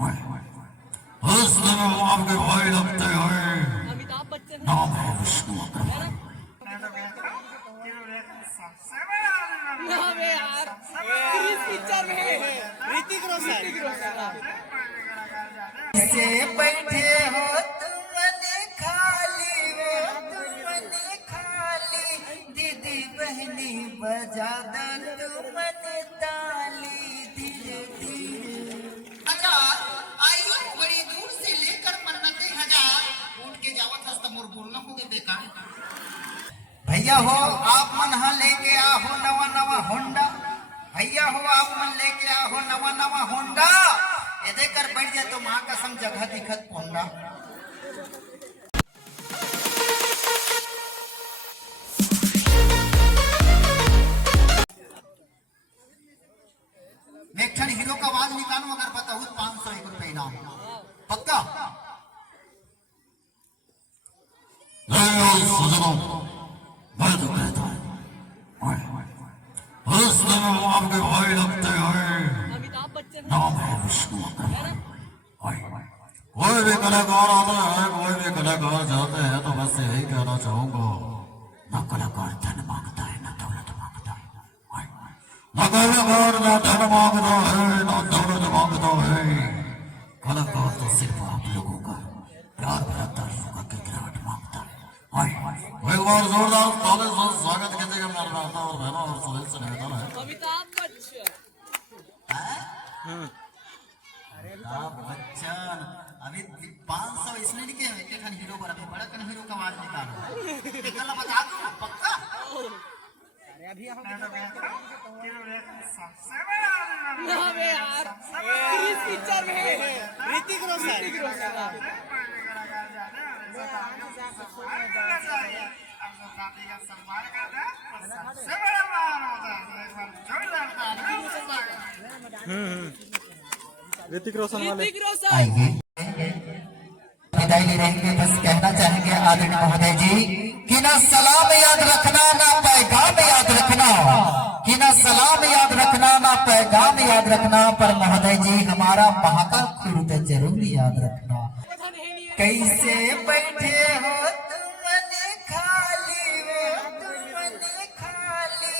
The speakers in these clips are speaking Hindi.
उस दिन आपके भाई लगते हैं अमिताभ बच्चन नाम है विष्णु अग्रवाल। नाम है यार क्रिस पिक्चर में ऋतिक रोशन से बैठे हो तुमने खाली हो तुमने खाली दीदी बहनी बजा दो तुमने ताली धीरे धीरे। अच्छा आई बड़ी दूर से लेकर मन्नते हजार उठ के जावत हस्त मोर बोलना हो गए बेकार। भैया हो आप मन हा लेके आहो नवा नवा होंडा। भैया हो आप मन लेके आहो नवा नवा होंडा। ये देकर बैठ जाए तो माँ कसम जगह दिखत पोंडा। एक क्षण हीरो का आवाज निकालो अगर बताऊँ 501 रुपए इनाम पक्का। सजनों मैं तो कहता हूँ उस दिन आपके भाई लगते हैं अमिताभ बच्चन नाम है विष्णु अग्रवाल। कोई भी कलाकार आता है कोई भी कलाकार जाते हैं तो बस यही कहना चाहूंगा न कलाकार धन मांगता है न दौलत मांगता है। न कलाकार न धन मांगता है न दौलत मांगता है। कलाकार तो सिर्फ आप लोगों का प्यार भरा तालियों का गिड़गिड़ाहट मांगता है। एक बार जोरदार ताली से स्वागत कीजिएगा मेरे माता और बहनों और सुनील से निवेदन है। अमिताभ बच्चन बच्चन अभी 500 इसलिए लिखे हुए कि खन हीरो पर अभी बड़ा कन हीरो का आवाज निकालो। एक गल्ला बता दो ना पक्का। नाम है यार क्रिस पिक्चर में ऋतिक रोशन ऋतिक रोशन वाले ऋतिक रोशन आइए विदाई ले रहेंगे। बस कहना चाहेंगे आदरणीय महोदय जी कि ना सलाम याद रखना ना पैगाम याद रखना कि ना सलाम याद रखना ना पैगाम याद रखना पर महोदय जी हमारा महाका खुर्द जरूर याद रखना। कैसे बैठे हो तुमने खाली हो तुमने खाली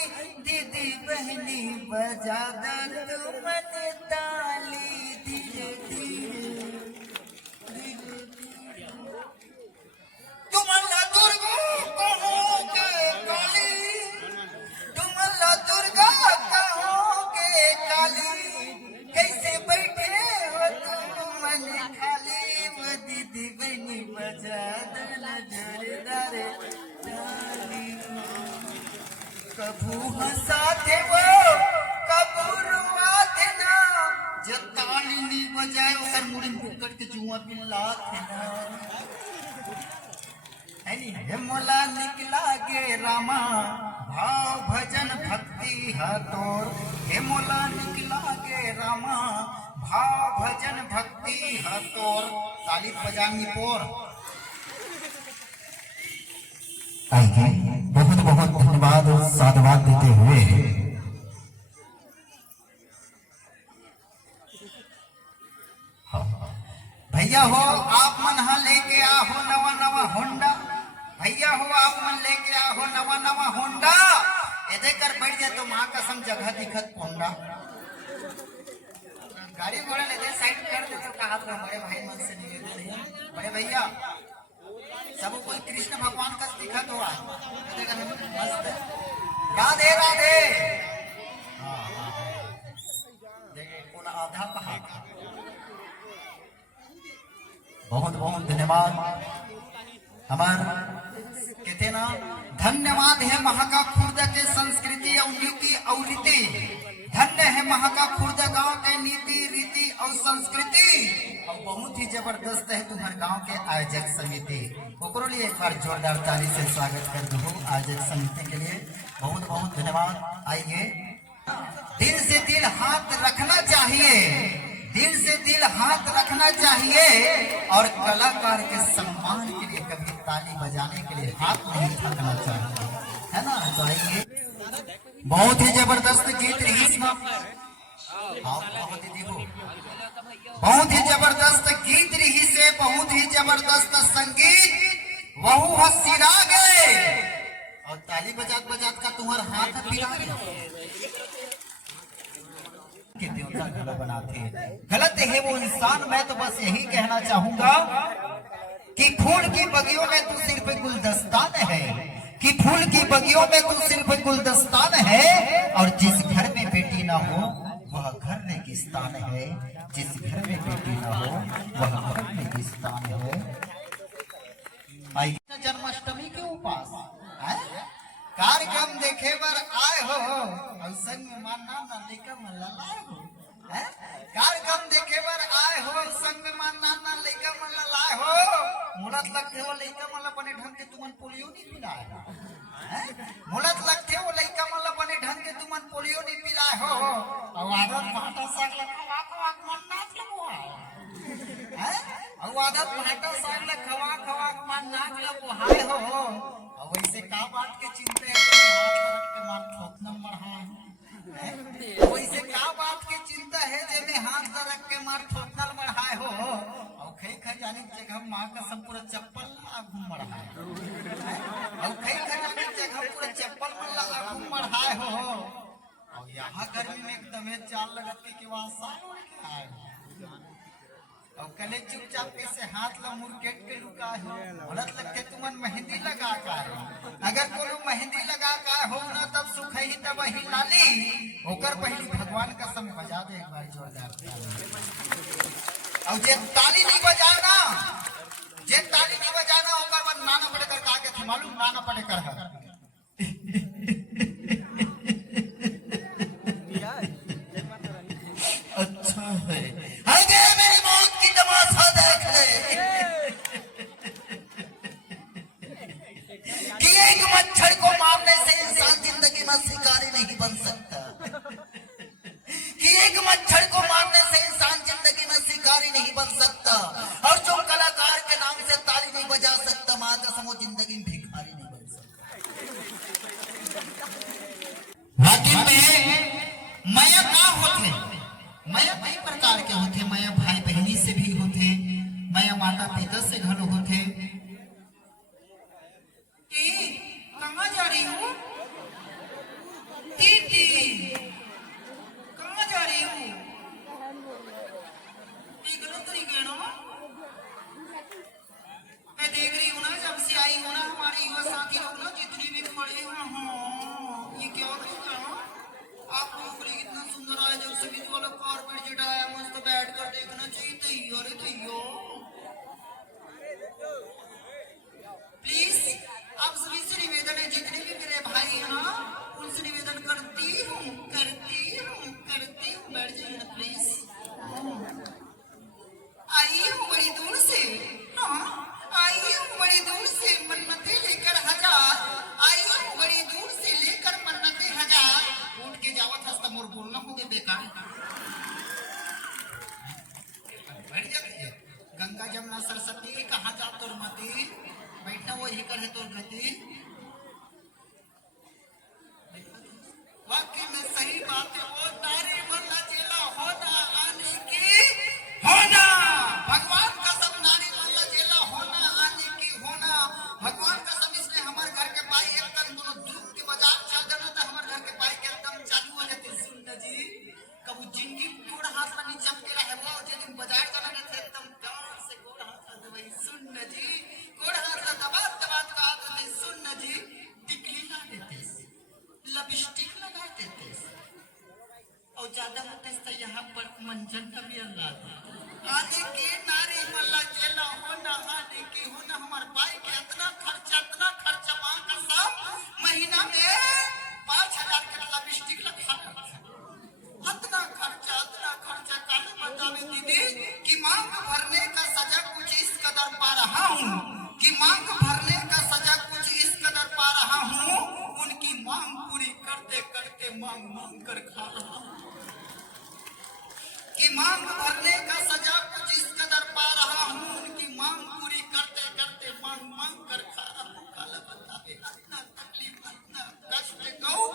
दीदी बहनी बजा दो तुमने ताली धीरे धीरे। तुम अल्लाह दुर्गा कहोगे काली तुम अल्लाह दुर्गा कहोगे काली कैसे बैठे हो तुमने खाली वो दीदी बहनी बजा दो जोरदार ताली। कबू हंसाते वो कबू रुआते ना जो ताली नहीं बजाए उधर मुड़ी पकड़ के जुआ पिल्ला थे ना। हे मोला निकला गे रामा भाव भजन भक्ति है तोर। हे मोला निकला गे रामा भाव भजन भक्ति है तोर। ताली बजानी पोर। आइए बहुत बहुत धन्यवाद और साधुवाद देते हुए भैया हो आप मन हा लेके आहो नवा नवा होंडा। भैया हो आप मन लेके आहो नवा नवा होंडा। ये देकर बैठ जाए तो माँ कसम जगह दिखत पोंडा। गाड़ी घोड़ा ले दे साइड कर दे तो कहा तो बड़े भाई मन से निवेदन है बड़े भैया सब कोई कृष्ण भगवान का दिखत हुआ मस्त राधे राधे। देखो आधा कहा बहुत बहुत धन्यवाद। हमार कहते ना धन्यवाद है महाका खुर्द के संस्कृति और नीति और रीति। धन्य है महाका खुर्द गांव के नीति रीति और संस्कृति। और बहुत ही जबरदस्त है तुम्हारे गांव के आयोजक समिति। ओकरो लिए एक बार जोरदार ताली से स्वागत कर दो आयोजक समिति के लिए बहुत बहुत धन्यवाद। आइए दिल से दिल हाथ रखना चाहिए दिल से दिल हाथ रखना चाहिए और कलाकार के सम्मान के लिए कभी ताली बजाने के लिए हाथ नहीं थकना चाहिए है ना। तो आइए बहुत ही जबरदस्त गीत रही हाँ बहुत ही देखो, बहुत ही जबरदस्त गीत रही से, बहुत ही जबरदस्त संगीत, वहु हसीरा गए और ताली बजात बजात का तुम्हार हाथ पिरा के देवता गलत बनाते हैं। गलत है वो इंसान। मैं तो बस यही कहना चाहूंगा कि फूल की बगियों में तू सिर्फ गुलदस्तान है, कि फूल की बगियों में तू सिर्फ गुलदस्तान है, और जिस घर में बेटी ना हो वह घर रेगिस्तान है, जिस घर में बेटी ना हो वह घर रेगिस्तान है। जन्माष्टमी के उपास कार्यक्रम देखे बर आए हो और संग में माना ना लेकर मन ललाए हो, कार्यक्रम देखे बर आए हो संग में माना ना लेकर मन ललाए हो। मुलत लगते हो लइका मन अपने ढंग के तुमन पोलियो नहीं पिलाए, मुलत लगते हो लइका मन अपने ढंग के तुमन पोलियो नहीं पिलाए हो, और आदत भाटा साग लखवा खवा मन नाच लगवा और आदत भाटा साग लखवा खवा मन नाच लगवाए हो। और वैसे का बात के चिंता है हाथ के मार ठोकना मरहा, वैसे का बात के चिंता है जे में हाथ रख के मार ठोकना मरहाए हो, और खई खजाने की जगह मां का सब पूरा चप्पल घूम मरहाए, और खई खजाने की जगह पूरा चप्पल में घूम मरहाए हो। और यहाँ गर्मी में एकदम चाल लगती कि वहां साल उड़ के आए और कले चुपचाप कैसे हाथ ला मुरकेट के रुका है। गलत लगते तुमन मेहंदी लगा का है, अगर कोनो मेहंदी लगा का हो ना तब सुख ही तब ही लाली होकर पहली भगवान का सम बजा दे एक बार जोरदार और जे ताली नहीं बजाना, जे ताली नहीं बजाना होकर बस नाना पड़ेकर का के थे मालूम, नाना पड़ेकर है अच्छा है मेरी मौत की तमाशा देख ले कि एक मच्छर को मारने से इंसान जिंदगी में शिकारी नहीं बन सकता, कि एक मच्छर को मारने से इंसान जिंदगी में शिकारी नहीं बन सकता, और जो कलाकार के नाम से ताली नहीं बजा सकता मां कसम वो जिंदगी में भिखारी नहीं बन सकता। वाकई में माया का होते, माया कई प्रकार के होते, माया भाई बहनी से भी होते, माया माता पिता से घर होते। कहाँ जा रही हूँ दीदी, कहाँ जा रही हूँ गलत तरीके ना मैं देख रही हूँ ना, जब से आई हूँ ना हमारे युवा साथी लोग ना जितने भी खड़े हुए हैं, ये क्या करेगा आप लोगों को इतना सुंदर आया, जब सभी वाला कारपेट चढ़ाया मस्त बैठ कर देखना चाहिए। तैयो रे तैयो प्लीज आप सभी से निवेदन है, जितने भी मेरे भाई हैं ना उनसे निवेदन करती हूँ बैठ जाइए ना प्लीज। आई हूँ बड़ी दूर से, हाँ आई हूँ बड़ी दूर से मन्नतें लेकर हजार, आई हूँ बड़ी दूर से लेकर मन्नतें हजार। उठ के जावत हस्ता मोर बोलना हो गए बेकार, बैठ जा भैया। गंगा जमुना सरस्वती कहाँ जा तोर मती, बैठना वही कर है तोर गति। वाकई में सही बात है, वो तारे मल्ला चेला होना आने की होना, भगवान कसम नारी मल्ला चेला होना आने की होना, भगवान कसम। इसलिए हमारे घर के पाई एकदम दोनों धूप के बाजार चल जाना था, हमारे घर के पाई के एकदम चालू हो जाते। सुन जी कबू जिंदगी गोड़ हाथ में नहीं चमके रहे वो जिन बाजार जाना थे एकदम प्यार से गोड़ हाथ दे भाई। सुन जी गोड़ हाथ दबात दबात का हाथ दे। सुन जी टिकली ला देते, लिपस्टिक लगा देते, और ज्यादा होते तो यहाँ पर मंजन का भी अल्लाह आने के नारी मल्ला चेला होना आने की होना। हमारे भाई के इतना खर्चा मां का सब महीना में 5000 के लिपस्टिक लगा, इतना खर्चा काहे बतावे दीदी कि मांग भरने का सजा कुछ इस कदर पा रहा हूँ, कि मांग भरने का सजा कुछ इस कदर पा रहा हूँ, उनकी मांग पूरी करते करते मांग कर खा रहा हूँ, कि मांग भरने का सजा कुछ इस कदर पा रहा हूँ, उनकी मांग पूरी करते करते मांग कर खा रहा हूँ। काला बतावे इतना तकलीफ इतना कष्ट कहूँ।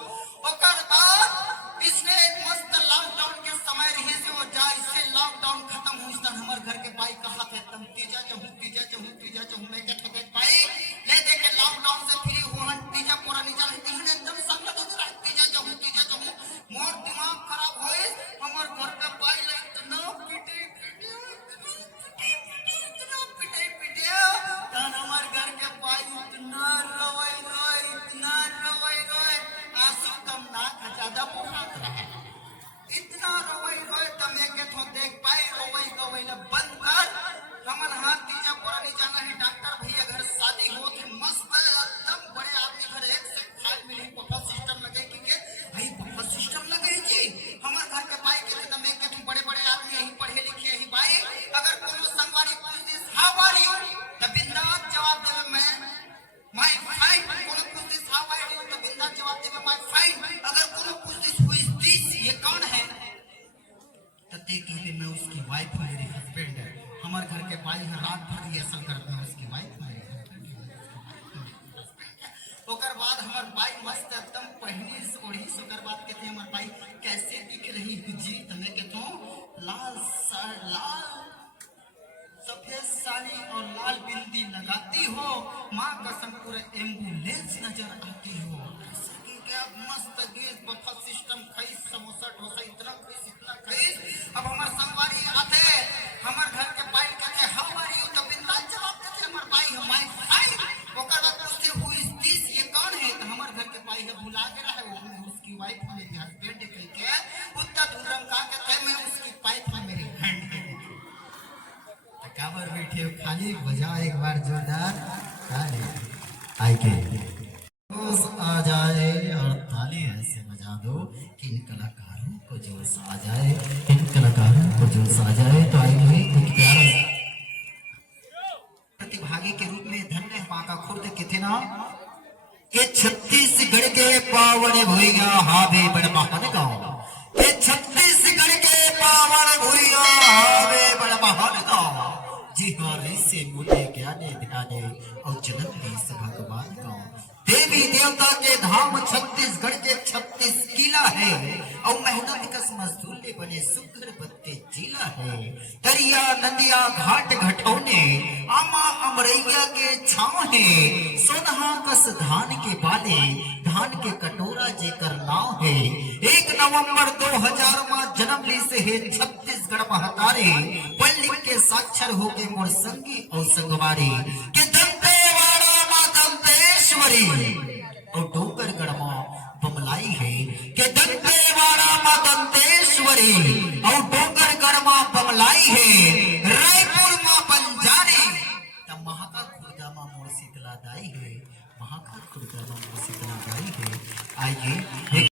और इसने एक मस्त लॉकडाउन के घर के पाई कहा थे तुम तीजा चहूं मैं क्या ठोके पाई ले दे के लॉकडाउन से फ्री हुआ तीजा पूरा नीचा रहती है एकदम संगत हो रहा तीजा चहूं मोर दिमाग खराब होए हमर घर के पाई ले इतना पिटे तन हमर घर के पाई इतना रोए आंसू कम ना ज्यादा पुरात रहे इतना रोए तमे के तो देख पाए रोई गवैला बंद कर हमन हाथ तीजा पुरानी जाना है डॉक्टर भैया घर शादी हो थे मस्त एकदम बड़े आदमी घर एक से खाल मिली पप्पा सिस्टम लगे कि के भाई पप्पा सिस्टम लगे जी हमर घर के पाई के तमे के तुम बड़े आदमी यही पढ़े लिखे यही भाई अगर कोनो संगवारी पूछ दिस हाउ आर यू त बिंदास जवाब देवे मैं माय फाइन कोनो पूछ दिस हाउ आर यू त बिंदास जवाब देवे माय फाइन अगर कोनो पूछ दिस हु इज दिस ये कौन है तते के भी मैं उसकी वाइफ मेरी हस्बैंड है हमारे घर के भाई है रात भर ये असल करते हैं उसकी वाइफ मेरी ओकर बाद हमार भाई मस्त एकदम पहनी ओढ़ी ओकर बाद कहते हमार भाई कैसे दिख रही जी तने के तो लाल सफेद साड़ी और लाल बिंदी लगाती हो माँ कसम पूरा एम्बुलेंस नजर आती हो क्या मस्त गीत बफा सिस्टम खाई समोसा डोसा इतना खाई अब हमार संगवारी आते हमार घर के भाई कहते हाउ आर यू तो बिंदास जवाब देते हमार भाई हमारे भाई ओकर बाद पूछते हु इज दिस ये कौन है तो हमार घर के भाई है भुला गया है वो उसकी वाइफ मेरी हस्बैंड कह के उतना दूर का कहते मैं उसकी वाइफ है मेरी हैंड है काबर बैठे हो खाली बजाओ एक बार जोरदार ताली आई के आ जाए और ताली ऐसे बजा दो कि इन कलाकारों को जोश आ जाए इन कलाकारों को जोश आ जाए तो आइए एक प्यारा प्रतिभागी के रूप में धन्य माता खुर्द किथे ना के छत्तीसगढ़ के पावन भुइया हावे बड़ महान गाँव के छत्तीसगढ़ के पावन भुइया हावे बड़ महान गाँव जी हाँ से मुझे ज्ञाने ध्याने और जन्म देश भगवान का देवी देवता के धाम छत्तीसगढ़ के 36 किला है और मेहनत कस मजदूर बने सुकर बत्ते जिला है दरिया नदिया घाट घटौने आमा अमरैया के छाव है सोनहा कस धान के बाले धान के कटोरा जेकर नाव है 1 नवंबर 2000 में जन्म ली से है छत्तीसगढ़ महतारे पढ़ लिख के साक्षर हो के मोर संगी और संगवारी के दंतेवाड़ा मां दंतेश्वरी और डोंगर गढ़मा बमलाई है के दंतेवाड़ा मां दंतेश्वरी और डोंगर गढ़मा बमलाई है रायपुर मां बंजारी तब महाका खुर्दा मां मोर शीतला दाई है महाका खुर्दा मां मोर शीतला दाई है आइए